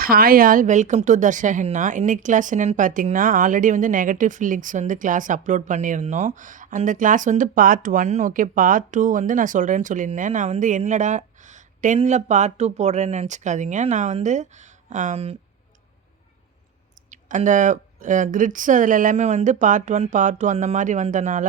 Hi all welcome to Darsha henna. இன்னைக்கு class என்னென்னு பார்த்தீங்கன்னா, ஆல்ரெடி வந்து நெகட்டிவ் ஃபீலிங்ஸ் வந்து கிளாஸ் அப்லோட் பண்ணியிருந்தோம். அந்த கிளாஸ் வந்து பார்ட் 1 ஓகே. பார்ட் 2 வந்து நான் சொல்கிறேன்னு சொல்லியிருந்தேன். நான் வந்து என்னடா 10ல் பார்ட் 2 போடுறேன்னு நினச்சிக்காதீங்க. நான் வந்து அந்த கிரிட்ஸ் அதில் எல்லாமே வந்து பார்ட் 1 பார்ட் 2 அந்த மாதிரி வந்தனால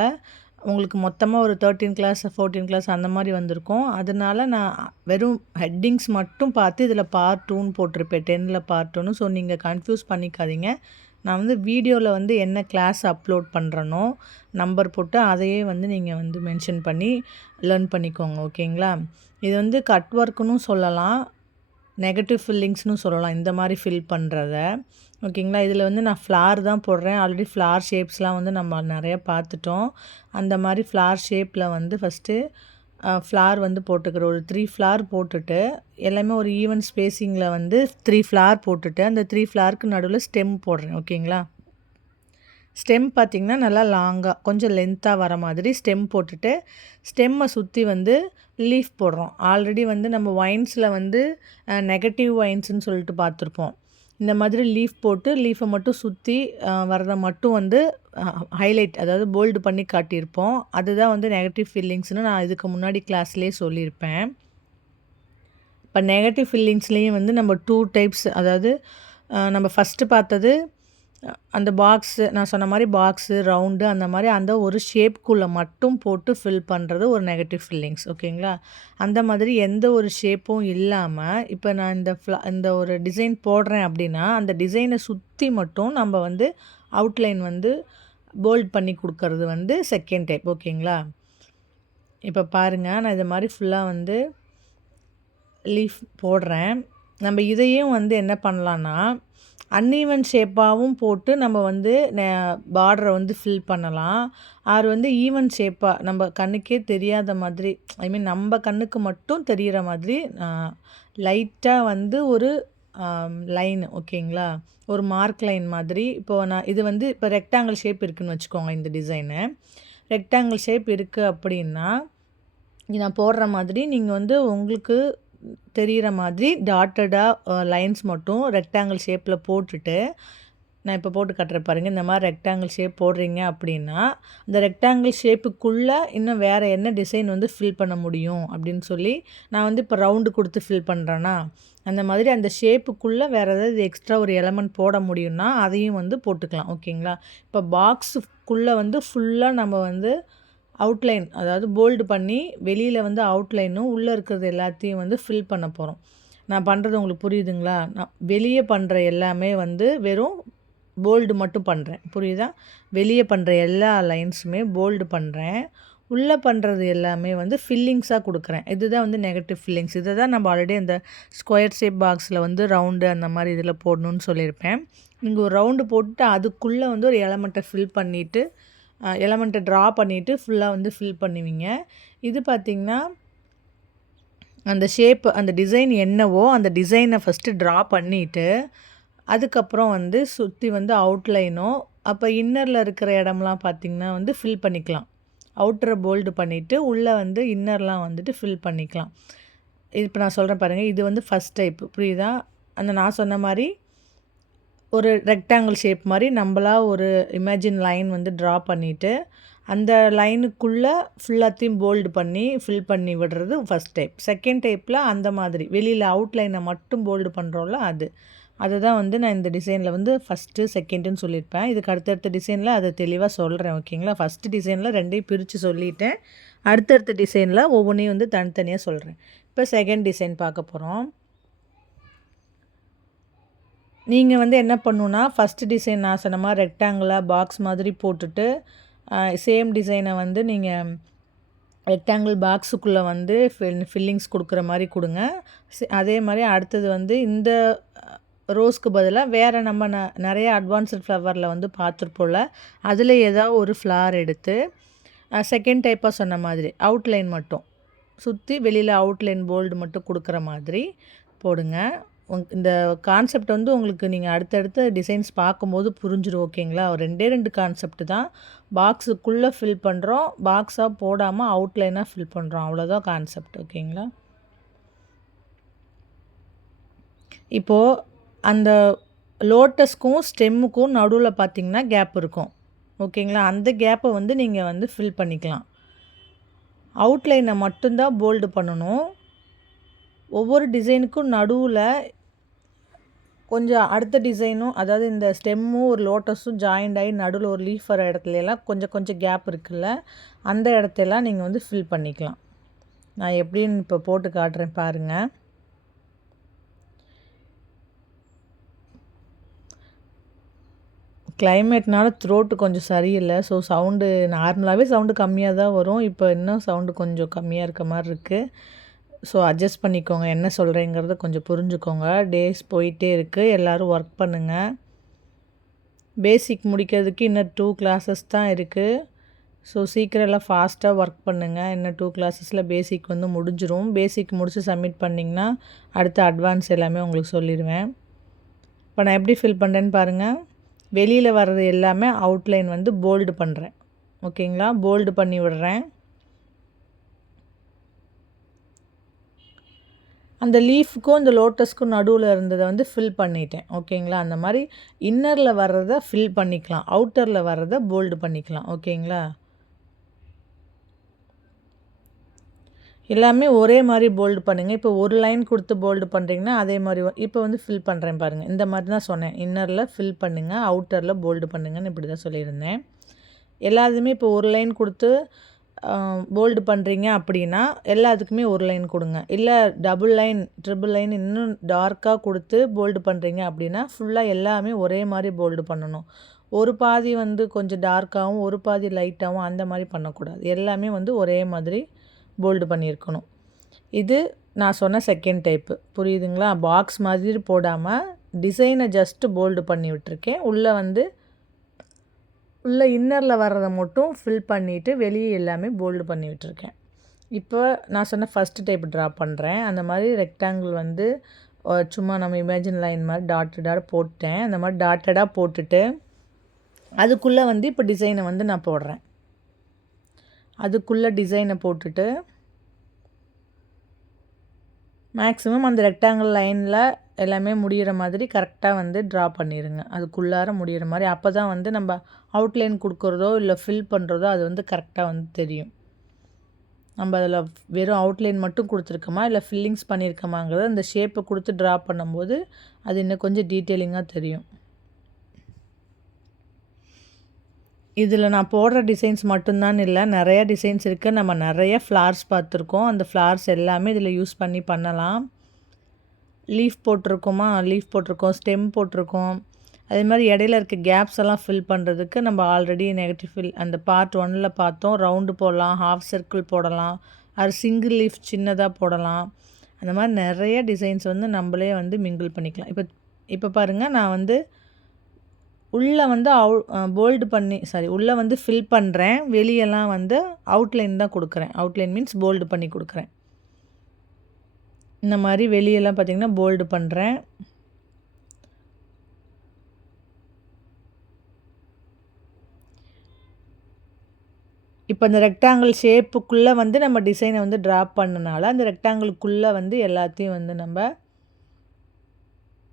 உங்களுக்கு மொத்தமாக ஒரு 13 கிளாஸ் 14 கிளாஸ் அந்த மாதிரி வந்திருக்கும். அதனால நான் வெறும் ஹெட்டிங்ஸ் மட்டும் பார்த்து இதில் பார்ட் 2ன்னு போட்டிருப்பேன், 10ல் பார்ட் 2ன்னு. ஸோ நீங்கள் கன்ஃபியூஸ் பண்ணிக்காதீங்க. நான் வந்து வீடியோவில் வந்து என்ன கிளாஸ் அப்லோட் பண்ணுறனோ நம்பர் போட்டு அதையே வந்து நீங்கள் வந்து மென்ஷன் பண்ணி லேர்ன் பண்ணிக்கோங்க, ஓகேங்களா? இது வந்து கட் ஒர்க்குன்னு சொல்லலாம், நெகட்டிவ் ஃபில்லிங்ஸ்னு சொல்லலாம், இந்த மாதிரி ஃபில் பண்ணுறத, ஓகேங்களா? இதில் வந்து நான் ஃப்ளார் தான் போடுறேன். ஆல்ரெடி ஃப்ளார் ஷேப்ஸ்லாம் வந்து நம்ம நிறையா பார்த்துட்டோம். அந்த மாதிரி ஃப்ளார் ஷேப்பில் வந்து ஃபஸ்ட்டு ஃப்ளார் வந்து போட்டுக்கிறேன். ஒரு 3 ஃப்ளார் போட்டுட்டு எல்லாமே ஒரு ஈவன் ஸ்பேஸிங்கில் வந்து 3 ஃப்ளார் போட்டுட்டு அந்த 3 ஃப்ளாருக்கு நடுவில் ஸ்டெம் போடுறேன், ஓகேங்களா? ஸ்டெம் பார்த்திங்கன்னா நல்லா லாங்காக கொஞ்சம் லென்த்தாக வர மாதிரி ஸ்டெம் போட்டுட்டு ஸ்டெம்மை சுற்றி வந்து லீஃப் போடுறோம். ஆல்ரெடி வந்து நம்ம ஒயின்ஸில் வந்து நெகட்டிவ் ஒயின்ஸ்னு சொல்லிட்டு பார்த்துருப்போம். இந்த மாதிரி லீஃப் போட்டு லீஃபை மட்டும் சுற்றி வரதை மட்டும் வந்து ஹைலைட், அதாவது போல்டு பண்ணி காட்டியிருப்போம். அதுதான் வந்து நெகட்டிவ் ஃபீலிங்ஸ்னு நான் இதுக்கு முன்னாடி கிளாஸ்லேயே சொல்லியிருப்பேன். இப்போ நெகட்டிவ் ஃபீலிங்ஸ்லேயும் வந்து நம்ம 2 டைப்ஸ், அதாவது நம்ம ஃபஸ்ட்டு பார்த்தது அந்த பாக்ஸு, நான் சொன்ன மாதிரி பாக்ஸு, ரவுண்டு, அந்த மாதிரி அந்த ஒரு ஷேப்குள்ளே மட்டும் போட்டு ஃபில் பண்ணுறது ஒரு நெகட்டிவ் ஃபீலிங்ஸ், ஓகேங்களா? அந்த மாதிரி எந்த ஒரு ஷேப்பும் இல்லாமல் இப்போ நான் இந்த ஒரு டிசைன் போடுறேன் அப்படின்னா அந்த டிசைனை சுற்றி மட்டும் நம்ம வந்து அவுட்லைன் வந்து போல்ட் பண்ணி கொடுக்கறது வந்து செகண்ட் டைப், ஓகேங்களா? இப்போ பாருங்கள், நான் இது மாதிரி ஃபுல்லாக வந்து லீஃப் போடுறேன். நம்ம இதையும் வந்து என்ன பண்ணலான்னா அன்ஈவன் ஷேப்பாகவும் போட்டு நம்ம வந்து பார்டரை வந்து ஃபில் பண்ணலாம். ஆர் வந்து ஈவன் ஷேப்பாக நம்ம கண்ணுக்கே தெரியாத மாதிரி, ஐ மீன் நம்ம கண்ணுக்கு மட்டும் தெரிகிற மாதிரி லைட்டாக வந்து ஒரு லைன், ஓகேங்களா? ஒரு மார்க் லைன் மாதிரி. இப்போது நான் இது வந்து இப்போ ரெக்டாங்கிள் ஷேப் இருக்குதுன்னு வச்சுக்கோங்க. இந்த டிசைனு ரெக்டாங்கிள் ஷேப் இருக்குது அப்படின்னா நான் போடுற மாதிரி நீங்கள் வந்து உங்களுக்கு தெரிகிற மாதிரி டாட்டடாக லைன்ஸ் மட்டும் ரெக்டாங்கிள் ஷேப்பில் போட்டுட்டு, நான் இப்போ போட்டு காட்டுறேன் பாருங்கள். இந்த மாதிரி ரெக்டாங்கிள் ஷேப் போடுறீங்க அப்படின்னா அந்த ரெக்டாங்கிள் ஷேப்புக்குள்ளே இன்னும் வேறு என்ன டிசைன் வந்து ஃபில் பண்ண முடியும் அப்படின்னு சொல்லி நான் வந்து இப்போ ரவுண்டு கொடுத்து ஃபில் பண்ணுறேன்னா அந்த மாதிரி அந்த ஷேப்புக்குள்ளே வேறு ஏதாவது எக்ஸ்ட்ரா ஒரு எலமெண்ட் போட முடியும்னா அதையும் வந்து போட்டுக்கலாம், ஓகேங்களா? இப்போ பாக்ஸுக்குள்ளே வந்து ஃபுல்லாக நம்ம வந்து அவுட்லைன், அதாவது போல்டு பண்ணி வெளியில் வந்து அவுட்லைனும் உள்ளே இருக்கிறது எல்லாத்தையும் வந்து ஃபில் பண்ண போகிறோம். நான் பண்ணுறது உங்களுக்கு புரியுதுங்களா? நான் வெளியே பண்ணுற எல்லாமே வந்து வெறும் போல்டு மட்டும் பண்ணுறேன், புரியுதா? வெளியே பண்ணுற எல்லா லைன்ஸுமே போல்டு பண்ணுறேன். உள்ளே பண்ணுறது எல்லாமே வந்து ஃபில்லிங்ஸாக கொடுக்குறேன். இதுதான் வந்து நெகட்டிவ் ஃபில்லிங்ஸ். இதை தான் நம்ம ஆல்ரெடி அந்த ஸ்கொயர் ஷேப் பாக்ஸில் வந்து ரவுண்டு அந்த மாதிரி இதில் போடணுன்னு சொல்லியிருப்பேன். நீங்கள் ஒரு ரவுண்டு போட்டுட்டு அதுக்குள்ளே வந்து ஒரு எலமெண்ட்டை ஃபில் பண்ணிவிட்டு எலமெண்ட்டை ட்ரா பண்ணிவிட்டு ஃபுல்லாக வந்து ஃபில் பண்ணுவீங்க. இது பார்த்திங்கன்னா அந்த ஷேப்பு, அந்த டிசைன் என்னவோ அந்த டிசைனை ஃபஸ்ட்டு ட்ரா பண்ணிவிட்டு அதுக்கப்புறம் வந்து சுற்றி வந்து அவுட்லைனோ அப்போ இன்னரில் இருக்கிற இடம்லாம் பார்த்திங்கன்னா வந்து ஃபில் பண்ணிக்கலாம். அவுட்டரை போல்டு பண்ணிவிட்டு உள்ளே வந்து இன்னர்லாம் வந்துட்டு ஃபில் பண்ணிக்கலாம். இப்போ நான் சொல்கிறேன் பாருங்கள், இது வந்து ஃபஸ்ட் டைப், புரியுதா? அந்த நான் சொன்ன மாதிரி ஒரு ரெக்டாங்கிள் ஷேப் மாதிரி நம்மளா ஒரு இமேஜின் லைன் வந்து ட்ரா பண்ணிவிட்டு அந்த லைனுக்குள்ளே ஃபுல்லாத்தையும் போல்டு பண்ணி ஃபில் பண்ணி விடுறது ஃபஸ்ட் டைப். செகண்ட் டைப்பில் அந்த மாதிரி வெளியில் அவுட்லைனை மட்டும் போல்டு பண்ணுறோம்ல அதுதான் வந்து நான் இந்த டிசைனில் வந்து ஃபஸ்ட்டு செகண்டுன்னு சொல்லியிருப்பேன். இதுக்கு அடுத்தடுத்த டிசைனில் அதை தெளிவாக சொல்கிறேன், ஓகேங்களா? ஃபஸ்ட்டு டிசைனில் ரெண்டையும் பிரித்து சொல்லிவிட்டேன். அடுத்தடுத்த டிசைனில் ஒவ்வொன்றையும் வந்து தனித்தனியாக சொல்கிறேன். இப்போ செகண்ட் டிசைன் பார்க்க போகிறோம். நீங்கள் வந்து என்ன பண்ணணுன்னா ஃபஸ்ட்டு டிசைன் நான் சொன்ன மாதிரி ரெக்டாங்கிளாக பாக்ஸ் மாதிரி போட்டுட்டு சேம் டிசைனை வந்து நீங்கள் ரெக்டாங்கிள் பாக்ஸுக்குள்ளே வந்து ஃபில்லிங்ஸ் கொடுக்குற மாதிரி கொடுங்க. அதே மாதிரி அடுத்தது வந்து இந்த ரோஸ்க்கு பதிலாக வேறு நம்ம நிறைய அட்வான்ஸ்டு ஃப்ளவரில் வந்து பார்த்துருப்போம்ல, அதில் ஏதாவது ஒரு ஃப்ளார் எடுத்து செகண்ட் டைப்பாக சொன்ன மாதிரி அவுட்லைன் மட்டும் சுற்றி வெளியில் அவுட்லைன் போல்டு மட்டும் கொடுக்குற மாதிரி போடுங்க. இந்த கான்செப்ட் வந்து உங்களுக்கு நீங்கள் அடுத்தடுத்த டிசைன்ஸ் பார்க்கும்போது புரிஞ்சிடும், ஓகேங்களா? ரெண்டே 2 கான்செப்ட் தான். பாக்ஸுக்குள்ளே ஃபில் பண்ணுறோம், பாக்ஸாக போடாமல் அவுட்லைனாக ஃபில் பண்ணுறோம், அவ்வளோதான் கான்செப்ட், ஓகேங்களா? இப்போது அந்த லோட்டஸ்க்கும் ஸ்டெம்முக்கும் நடுவில் பார்த்திங்கன்னா கேப் இருக்கும். ஓகேங்களா? அந்த கேப்பை வந்து நீங்கள் வந்து ஃபில் பண்ணிக்கலாம். அவுட்லைனை மட்டும்தான் போல்டு பண்ணணும். ஒவ்வொரு டிசைனுக்கும் நடுவில் கொஞ்சம் அடுத்த டிசைனும், அதாவது இந்த ஸ்டெம்மும் ஒரு லோட்டஸும் ஜாயிண்ட் ஆகி நடுவில் ஒரு லீஃப் வர இடத்துலலாம் கொஞ்சம் கொஞ்சம் கேப் இருக்குல்ல, அந்த இடத்தையெல்லாம் நீங்கள் வந்து ஃபில் பண்ணிக்கலாம். நான் எப்படின்னு இப்போ போட்டு காட்டுறேன் பாருங்கள். கிளைமேட்னால த்ரோட்டு கொஞ்சம் சரியில்லை. ஸோ சவுண்டு நார்மலாகவே சவுண்டு கம்மியாக தான் வரும். இப்போ இன்னும் சவுண்டு கொஞ்சம் கம்மியாக இருக்க மாதிரி இருக்குது. ஸோ அட்ஜஸ்ட் பண்ணிக்கோங்க, என்ன சொல்கிறேங்கிறத கொஞ்சம் புரிஞ்சுக்கோங்க. டேஸ் போயிட்டே இருக்குது, எல்லோரும் ஒர்க் பண்ணுங்கள். பேசிக் முடிக்கிறதுக்கு இன்னும் 2 கிளாஸஸ் தான் இருக்குது. ஸோ சீக்கிரம் எல்லாம் ஃபாஸ்ட்டாக ஒர்க் பண்ணுங்கள். இன்னும் 2 கிளாஸஸில் பேசிக் வந்து முடிஞ்சிரும். பேசிக் முடித்து சப்மிட் பண்ணிங்கன்னா அடுத்த அட்வான்ஸ் எல்லாமே உங்களுக்கு சொல்லிடுவேன். இப்போ நான் எப்படி ஃபில் பண்ணுறேன்னு பாருங்கள். வெளியில் வர்றது எல்லாமே அவுட்லைன் வந்து போல்டு பண்ணுறேன். ஓகேங்களா? போல்டு பண்ணி விடுறேன். அந்த லீஃபுக்கும் இந்த லோட்டஸ்க்கும் நடுவில் இருந்ததை வந்து ஃபில் பண்ணிட்டேன். ஓகேங்களா? அந்த மாதிரி இன்னரில் வர்றதை ஃபில் பண்ணிக்கலாம், அவுட்டரில் வர்றதை போல்டு பண்ணிக்கலாம். ஓகேங்களா? எல்லாமே ஒரே மாதிரி போல்டு பண்ணுங்கள். இப்போ ஒரு லைன் கொடுத்து போல்டு பண்ணுறீங்கன்னா அதே மாதிரி இப்போ வந்து ஃபில் பண்ணுறேன் பாருங்கள். இந்த மாதிரி தான் சொன்னேன். இன்னரில் ஃபில் பண்ணுங்கள், அவுட்டரில் போல்டு பண்ணுங்கன்னு இப்படி தான் சொல்லியிருந்தேன். எல்லாத்துக்குமே இப்போ ஒரு லைன் கொடுத்து போல்டு பண்ணுறீங்க அப்படின்னா எல்லாத்துக்குமே ஒரு லைன் கொடுங்க. இல்லை டபுள் லைன், ட்ரிபிள் லைன் இன்னும் டார்க்காக கொடுத்து போல்டு பண்ணுறீங்க அப்படின்னா ஃபுல்லாக எல்லாமே ஒரே மாதிரி போல்டு பண்ணணும். ஒரு பாதி வந்து கொஞ்சம் டார்க்காகவும் ஒரு பாதி லைட்டாகவும் அந்த மாதிரி பண்ணக்கூடாது. எல்லாமே வந்து ஒரே மாதிரி போல்டு பண்ணியிருக்கணும். இது நான் சொன்ன செகண்ட் டைப்பு. புரியுதுங்களா? பாக்ஸ் மாதிரி போடாமல் டிசைனை ஜஸ்ட்டு போல்டு பண்ணி விட்டுருக்கேன். உள்ளே இன்னரில் வர்றதை மட்டும் ஃபில் பண்ணிவிட்டு வெளியே எல்லாமே போல்டு பண்ணி விட்டுருக்கேன். இப்போ நான் சொன்ன ஃபஸ்ட்டு டைப் ட்ரா பண்ணுறேன். அந்த மாதிரி ரெக்டாங்கிள் வந்து சும்மா நம்ம இமேஜின் லைன் மாதிரி டாட்டடாக போட்டேன். அந்த மாதிரி டாட்டடாக போட்டுட்டு அதுக்குள்ளே வந்து இப்போ டிசைனை வந்து நான் போடுறேன். அதுக்குள்ளே டிசைனை போட்டுட்டு மேக்ஸிமம் அந்த ரெக்டாங்கிள் லைனில் எல்லாமே முடிகிற மாதிரி கரெக்டாக வந்து ட்ரா பண்ணிடுங்க. அதுக்குள்ளார முடிகிற மாதிரி. அப்போ தான் வந்து நம்ம அவுட்லைன் கொடுக்குறதோ இல்லை ஃபில் பண்ணுறதோ அது வந்து கரெக்டாக வந்து தெரியும். நம்ம அதில் வெறும் அவுட்லைன் மட்டும் கொடுத்துருக்கோமா இல்லை ஃபில்லிங்ஸ் பண்ணியிருக்கோமாங்கிறத அந்த ஷேப்பை கொடுத்து ட்ரா பண்ணும்போது அது இன்னும் கொஞ்சம் டீட்டெயிலிங்காக தெரியும். இதில் நான் போடுற டிசைன்ஸ் மட்டும்தான் இல்லை, நிறைய டிசைன்ஸ் இருக்குது. நம்ம நிறைய ஃப்ளார்ஸ் பார்த்துருக்கோம். அந்த ஃப்ளார்ஸ் எல்லாமே இதில் யூஸ் பண்ணி பண்ணலாம். லீஃப் போட்டிருக்கோம், ஸ்டெம் போட்டிருக்கோம். அதே மாதிரி இடையில இருக்க கேப்ஸ் எல்லாம் ஃபில் பண்ணுறதுக்கு நம்ம ஆல்ரெடி நெகட்டிவ் ஃபில் அந்த பார்ட் 1ல் பார்த்தோம். ரவுண்டு போடலாம், ஹாஃப் சர்க்கிள் போடலாம், அது சிங்கிள் லீஃப் சின்னதாக போடலாம். அந்த மாதிரி நிறைய டிசைன்ஸ் வந்து நம்மளே வந்து மிங்கிள் பண்ணிக்கலாம். இப்போ பாருங்கள், நான் வந்து உள்ளே வந்து உள்ளே வந்து ஃபில் பண்ணுறேன். வெளியெல்லாம் வந்து அவுட்லைன் தான் கொடுக்குறேன். அவுட்லைன் மீன்ஸ் போல்டு பண்ணி கொடுக்குறேன். இந்த மாதிரி வெளியெல்லாம் பார்த்திங்கன்னா போல்டு பண்ணுறேன். இப்போ அந்த ரெக்டாங்கிள் ஷேப்புக்குள்ளே வந்து நம்ம டிசைனை வந்து ட்ரா பண்ணனால அந்த ரெக்டாங்கிளுக்குள்ளே வந்து எல்லாத்தையும் வந்து நம்ம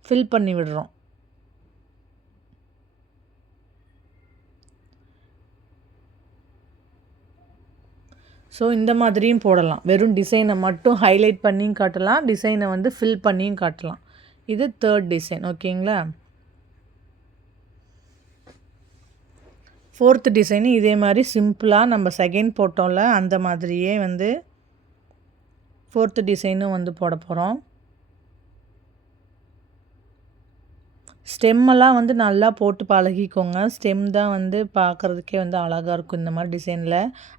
ஃபில் பண்ணி விடுறோம். ஸோ இந்த மாதிரியும் போடலாம். வெறும் டிசைனை மட்டும் ஹைலைட் பண்ணியும் காட்டலாம், டிசைனை வந்து ஃபில் பண்ணியும் காட்டலாம். இது 3rd டிசைன். ஓகேங்களா? 4th டிசைனு இதே மாதிரி சிம்பிளாக நம்ம செகண்ட் போட்டோம்ல அந்த மாதிரியே வந்து 4th டிசைனும் வந்து போட போகிறோம். ஸ்டெம்மெல்லாம் வந்து நல்லா போட்டு பழகிக்கோங்க. ஸ்டெம் தான் வந்து பார்க்குறதுக்கே வந்து அழகாக இருக்கும். இந்த மாதிரி டிசைனில்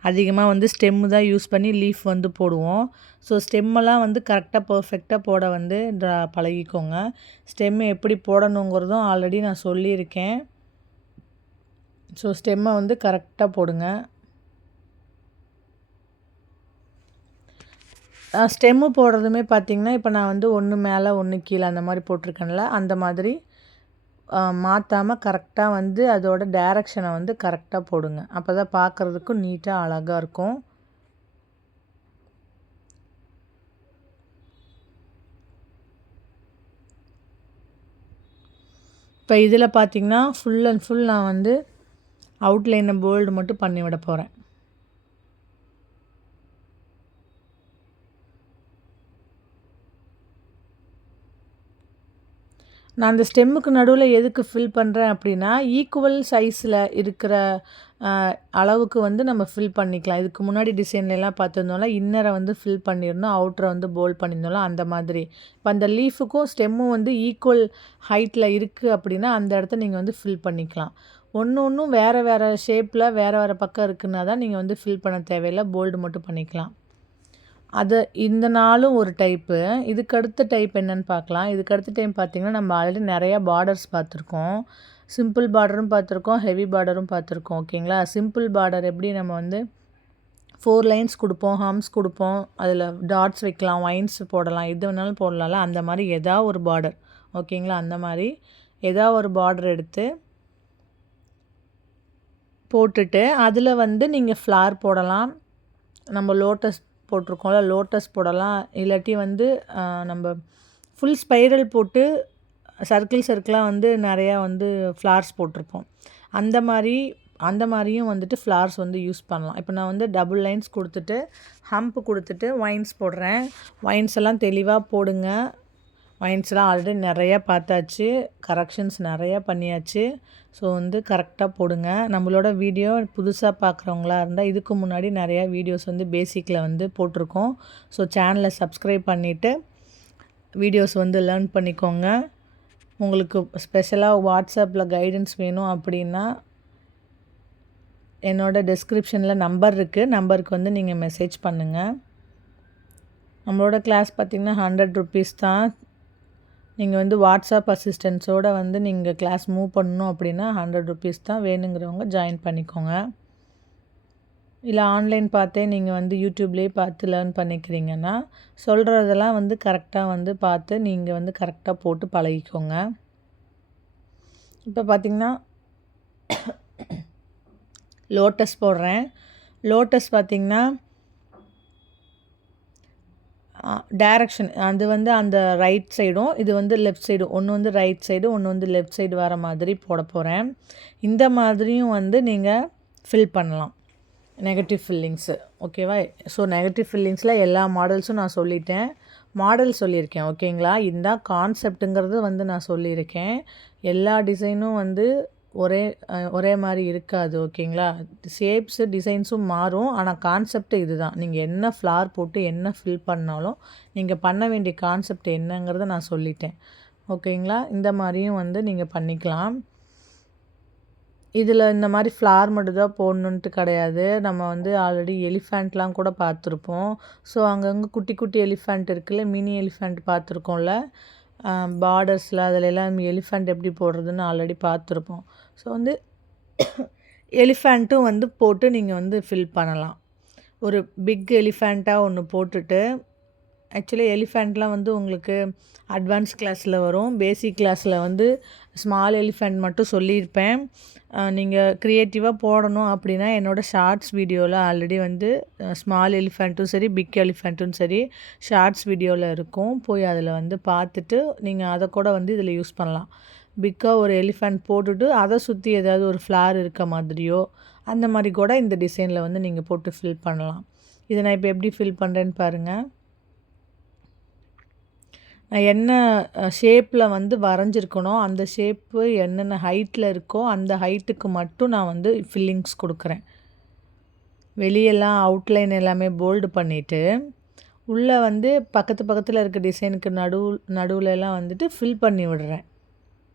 அதிகமாக வந்து ஸ்டெம்மு தான் யூஸ் பண்ணி லீஃப் வந்து போடுவோம். ஸோ ஸ்டெம்மெல்லாம் வந்து கரெக்டாக பர்ஃபெக்டாக போட வந்து பழகிக்கோங்க. ஸ்டெம்மு எப்படி போடணுங்கிறதும் ஆல்ரெடி நான் சொல்லியிருக்கேன். ஸோ ஸ்டெம்மை வந்து கரெக்டாக போடுங்க. ஸ்டெம்மு போடுறதுமே பார்த்திங்கன்னா இப்போ நான் வந்து ஒன்று மேலே ஒன்று கீழே அந்த மாதிரி போட்டிருக்கேன்ல, அந்த மாதிரி மாற்றாமல் கரெக்டாக வந்து அதோட டைரக்ஷனை வந்து கரெக்டாக போடுங்க. அப்போ தான் பார்க்குறதுக்கும் நீட்டாக அழகாக இருக்கும். இப்போ இதில் பார்த்திங்கன்னா ஃபுல் அண்ட் ஃபுல் நான் வந்து அவுட்லைனை போல்டு மட்டும் பண்ணி விட போகிறேன். நான் அந்த ஸ்டெம்முக்கு நடுவில் எதுக்கு ஃபில் பண்ணுறேன் அப்படின்னா, ஈக்குவல் சைஸில் இருக்கிற அளவுக்கு வந்து நம்ம ஃபில் பண்ணிக்கலாம். இதுக்கு முன்னாடி டிசைன்லலாம் பார்த்துருந்தோம்ல, இன்னரை வந்து ஃபில் பண்ணியிருந்தோம், அவுட்டரை வந்து போல்ட் பண்ணியிருந்தோம்ல, அந்த மாதிரி. இப்போ அந்த லீஃபுக்கும் ஸ்டெம்மும் வந்து ஈக்குவல் ஹைட்டில் இருக்குது அப்படின்னா, அந்த இடத்த நீங்கள் வந்து ஃபில் பண்ணிக்கலாம். ஒன்றும் வேறு வேறு ஷேப்பில் வேறு வேறு பக்கம் இருக்குன்னா தான் நீங்கள் வந்து ஃபில் பண்ண தேவையில்லை, போல்டு மட்டும் பண்ணிக்கலாம். அது இந்த நாளும் ஒரு டைப்பு. இதுக்கு அடுத்த டைப் என்னன்னு பார்க்கலாம். இதுக்கு அடுத்த டைம் பார்த்திங்கன்னா, நம்ம ஆல்ரெடி நிறையா பார்டர்ஸ் பார்த்துருக்கோம். சிம்பிள் பார்டரும் பார்த்துருக்கோம், ஹெவி பார்டரும் பார்த்துருக்கோம். ஓகேங்களா? சிம்பிள் பார்டர் எப்படி நம்ம வந்து 4 லைன்ஸ் கொடுப்போம், ஹம்ஸ் கொடுப்போம், அதில் டாட்ஸ் வைக்கலாம், வைன்ஸ் போடலாம், எது வேணாலும் போடலாம்ல. அந்த மாதிரி ஏதாவது ஒரு பார்டர், ஓகேங்களா? அந்த மாதிரி ஏதாவது ஒரு பார்டர் எடுத்து போட்டுட்டு அதில் வந்து நீங்கள் ஃப்ளார் போடலாம். நம்ம லோட்டஸ் போட்டிருக்கோம்ல, லோட்டஸ் போடலாம். இல்லாட்டி வந்து நம்ம ஃபுல் ஸ்பைரல் போட்டு சர்க்கிளாக வந்து நிறையா வந்து ஃப்ளார்ஸ் போட்டிருப்போம். அந்த மாதிரியும் வந்துட்டு ஃப்ளார்ஸ் வந்து யூஸ் பண்ணலாம். இப்போ நான் வந்து டபுள் லைன்ஸ் கொடுத்துட்டு ஹம்ப் கொடுத்துட்டு வைன்ஸ் போடுறேன். வைன்ஸ் எல்லாம் தெளிவாக போடுங்க. வைன்ஸ்லாம் ஆல்ரெடி நிறையா பார்த்தாச்சு, கரெக்ஷன்ஸ் நிறையா பண்ணியாச்சு. ஸோ வந்து கரெக்டாக போடுங்க. நம்மளோட வீடியோ புதுசாக பார்க்குறவங்களா இருந்தால் இதுக்கு முன்னாடி நிறையா வீடியோஸ் வந்து பேசிக்கில் வந்து போட்டிருக்கோம். ஸோ சேனலை சப்ஸ்கிரைப் பண்ணிவிட்டு வீடியோஸ் வந்து லேர்ன் பண்ணிக்கோங்க. உங்களுக்கு ஸ்பெஷலாக வாட்ஸ்அப்பில் கைடன்ஸ் வேணும் அப்படின்னா என்னோடய டிஸ்கிரிப்ஷனில் நம்பர் இருக்குது, நம்பருக்கு வந்து நீங்கள் மெசேஜ் பண்ணுங்கள். நம்மளோட கிளாஸ் பார்த்திங்கன்னா 100 ருபீஸ் தான். நீங்கள் வந்து வாட்ஸ்அப் அசிஸ்டன்ஸோடு வந்து நீங்கள் கிளாஸ் மூவ் பண்ணணும் அப்படின்னா 100 ருபீஸ் தான். வேணுங்கிறவங்க ஜாயின் பண்ணிக்கோங்க. இல்லை ஆன்லைன் பார்த்தே நீங்கள் வந்து யூடியூப்லேயே பார்த்து லேர்ன் பண்ணிக்கிறீங்கன்னா சொல்கிறதெல்லாம் வந்து கரெக்டாக வந்து பார்த்து நீங்கள் வந்து கரெக்டாக போட்டு பழகிக்கோங்க. இப்போ பார்த்திங்கன்னா லோட்டஸ் போடுறேன். லோட்டஸ் பார்த்திங்கன்னா டைரக்ஷன் அது வந்து அந்த ரைட் சைடும் இது வந்து லெஃப்ட் சைடும், ஒன்று வந்து ரைட் சைடு ஒன்று வந்து லெஃப்ட் சைடு வர மாதிரி போட போகிறேன். இந்த மாதிரியும் வந்து நீங்கள் ஃபில் பண்ணலாம், நெகட்டிவ் ஃபில்லிங்ஸு. ஓகேவா? ஸோ நெகட்டிவ் ஃபில்லிங்ஸில் எல்லா மாடல்ஸும் நான் சொல்லிட்டேன், மாடல் சொல்லியிருக்கேன். ஓகேங்களா? இந்த கான்செப்ட்டுங்கிறது வந்து நான் சொல்லியிருக்கேன். எல்லா டிசைனும் வந்து ஒரே மாதிரி இருக்காது. ஓகேங்களா? ஷேப்ஸு டிசைன்ஸும் மாறும், ஆனால் கான்செப்ட் இது தான். நீங்கள் என்ன ஃப்ளார் போட்டு என்ன ஃபில் பண்ணாலும் நீங்கள் பண்ண வேண்டிய கான்செப்ட் என்னங்கிறத நான் சொல்லிட்டேன். ஓகேங்களா? இந்த மாதிரியும் வந்து நீங்கள் பண்ணிக்கலாம். இதில் இந்த மாதிரி ஃப்ளார் மட்டும் தான் போடணுன்ட்டு கிடையாது. நம்ம வந்து ஆல்ரெடி எலிஃபேண்ட்லாம் கூட பார்த்துருப்போம். ஸோ அங்கங்கே குட்டி குட்டி எலிஃபேண்ட் இருக்குல்ல, மினி எலிஃபேண்ட் பார்த்துருக்கோம்ல, பார்டர்ஸில் அதிலெல்லாம் எலிஃபேண்ட் எப்படி போடுறதுன்னு ஆல்ரெடி பார்த்துருப்போம். ஸோ வந்து எலிஃபேண்ட்டும் வந்து போட்டு நீங்கள் வந்து ஃபில் பண்ணலாம். ஒரு பிக் எலிஃபேண்ட்டாக ஒன்று போட்டுட்டு, ஆக்சுவலி எலிஃபேண்ட்லாம் வந்து உங்களுக்கு அட்வான்ஸ் கிளாஸில் வரும். பேசிக் கிளாஸில் வந்து ஸ்மால் எலிஃபேண்ட் மட்டும் சொல்லியிருப்பேன். நீங்கள் க்ரியேட்டிவாக போடணும் அப்படின்னா என்னோடய ஷார்ட்ஸ் வீடியோவில் ஆல்ரெடி வந்து ஸ்மால் எலிஃபேண்ட்டும் சரி பிக் எலிஃபேண்ட்டும் சரி ஷார்ட்ஸ் வீடியோவில் இருக்கும். போய் அதில் வந்து பார்த்துட்டு நீங்கள் அதை கூட வந்து இதில் யூஸ் பண்ணலாம். பிக்காக ஒரு எலிஃபேண்ட் போட்டுட்டு அதை சுற்றி ஏதாவது ஒரு ஃப்ளார் இருக்க மாதிரியோ அந்த மாதிரி கூட இந்த டிசைனில் வந்து நீங்கள் போட்டு ஃபில் பண்ணலாம். இதை நான் இப்போ எப்படி ஃபில் பண்ணுறேன்னு பாருங்கள். நான் என்ன ஷேப்பில் வந்து வரைஞ்சிருக்கனோ அந்த ஷேப்பு என்னென்ன ஹைட்டில் இருக்கோ அந்த ஹைட்டுக்கு மட்டும் நான் வந்து ஃபில்லிங்ஸ் கொடுக்குறேன். வெளியெல்லாம் அவுட்லைன் எல்லாமே போல்டு பண்ணிவிட்டு உள்ளே வந்து பக்கத்தில் இருக்க டிசைனுக்கு நடுவுலலாம் வந்துட்டு ஃபில் பண்ணி விடுறேன்.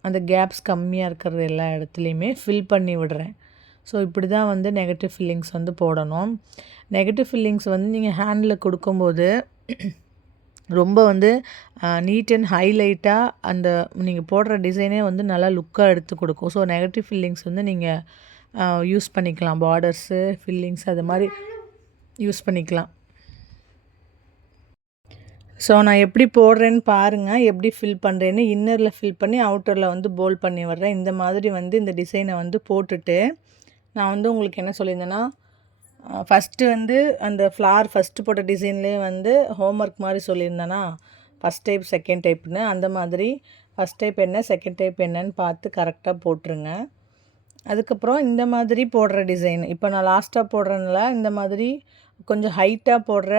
அந்த கேப்ஸ் கம்மியாக இருக்கிறது எல்லா இடத்துலையுமே ஃபில் பண்ணி விடுறேன். ஸோ இப்படி தான் வந்து நெகட்டிவ் ஃபில்லிங்ஸ் வந்து போடணும். நெகட்டிவ் ஃபில்லிங்ஸ் வந்து நீங்கள் ஹேண்டில் கொடுக்கும்போது ரொம்ப வந்து நீட் அண்ட் ஹைலைட்டாக அந்த நீங்கள் போடுற டிசைனே வந்து நல்லா லுக்காக எடுத்து கொடுக்கும். ஸோ நெகட்டிவ் ஃபில்லிங்ஸ் வந்து நீங்கள் யூஸ் பண்ணிக்கலாம். பார்டர்ஸு ஃபில்லிங்ஸ் அது மாதிரி யூஸ் பண்ணிக்கலாம். ஸோ நான் எப்படி போடுறேன்னு பாருங்கள், எப்படி ஃபில் பண்ணுறேன்னு. இன்னரில் ஃபில் பண்ணி அவுட்டரில் வந்து போல்ட் பண்ணி விடுறேன். இந்த மாதிரி வந்து இந்த டிசைனை வந்து போட்டுட்டு நான் வந்து உங்களுக்கு என்ன சொல்லியிருந்தேன்னா, ஃபஸ்ட்டு வந்து அந்த ஃப்ளார் ஃபஸ்ட்டு போட்ட டிசைன்லேயே வந்து ஹோம்ஒர்க் மாதிரி சொல்லியிருந்தேன்னா, ஃபஸ்ட் டைப் செகண்ட் டைப்னு அந்த மாதிரி ஃபஸ்ட் டைப் என்ன செகண்ட் டைப் என்னன்னு பார்த்து கரெக்டாக போட்டுருங்க. அதுக்கப்புறம் இந்த மாதிரி போடுற டிசைன் இப்போ நான் லாஸ்ட்டாக போடுறேன்ல, இந்த மாதிரி கொஞ்சம் ஹைட்டாக போடுற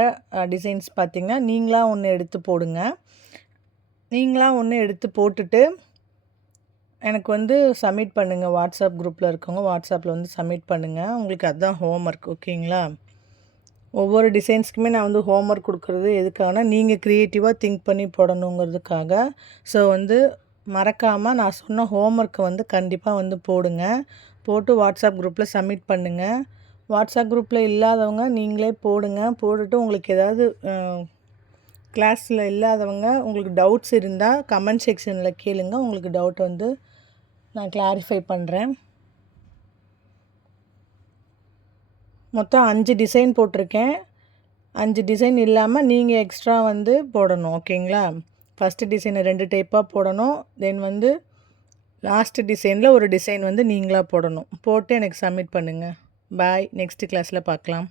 டிசைன்ஸ் பார்த்திங்கன்னா நீங்களாக ஒன்று எடுத்து போடுங்க. நீங்களாக ஒன்று எடுத்து போட்டுட்டு எனக்கு வந்து சப்மிட் பண்ணுங்கள். வாட்ஸ்அப் குரூப்பில் இருக்கவங்க வாட்ஸ்அப்பில் வந்து சப்மிட் பண்ணுங்கள். உங்களுக்கு அதுதான் ஹோம்ஒர்க். ஓகேங்களா? ஒவ்வொரு டிசைன்ஸ்க்குமே நான் வந்து ஹோம்ஒர்க் கொடுக்குறது எதுக்காகனா நீங்கள் க்ரியேட்டிவாக திங்க் பண்ணி போடணுங்கிறதுக்காக. ஸோ வந்து மறக்காமல் நான் சொன்ன ஹோம்ஒர்க்கை வந்து கண்டிப்பாக வந்து போடுங்க. போட்டு வாட்ஸ்அப் குரூப்பில் சப்மிட் பண்ணுங்கள். வாட்ஸ்அப் குரூப்பில் இல்லாதவங்க நீங்களே போடுங்க. போட்டுட்டு உங்களுக்கு ஏதாவது கிளாஸில் இல்லாதவங்க உங்களுக்கு டவுட்ஸ் இருந்தால் கமெண்ட் செக்ஷனில் கேளுங்க. உங்களுக்கு டவுட் வந்து நான் கிளாரிஃபை பண்ணுறேன். மொத்தம் 5 டிசைன் போட்டிருக்கேன். 5 டிசைன் இல்லாமல் நீங்கள் எக்ஸ்ட்ரா வந்து போடணும். ஓகேங்களா? ஃபஸ்ட்டு டிசைனை 2 டைப்பாக போடணும். தென் வந்து லாஸ்ட் டிசைனில் ஒரு டிசைன் வந்து நீங்களாக போடணும். போட்டு எனக்கு சப்மிட் பண்ணுங்கள். பாய். நெக்ஸ்ட் கிளாஸில் பார்க்கலாம்.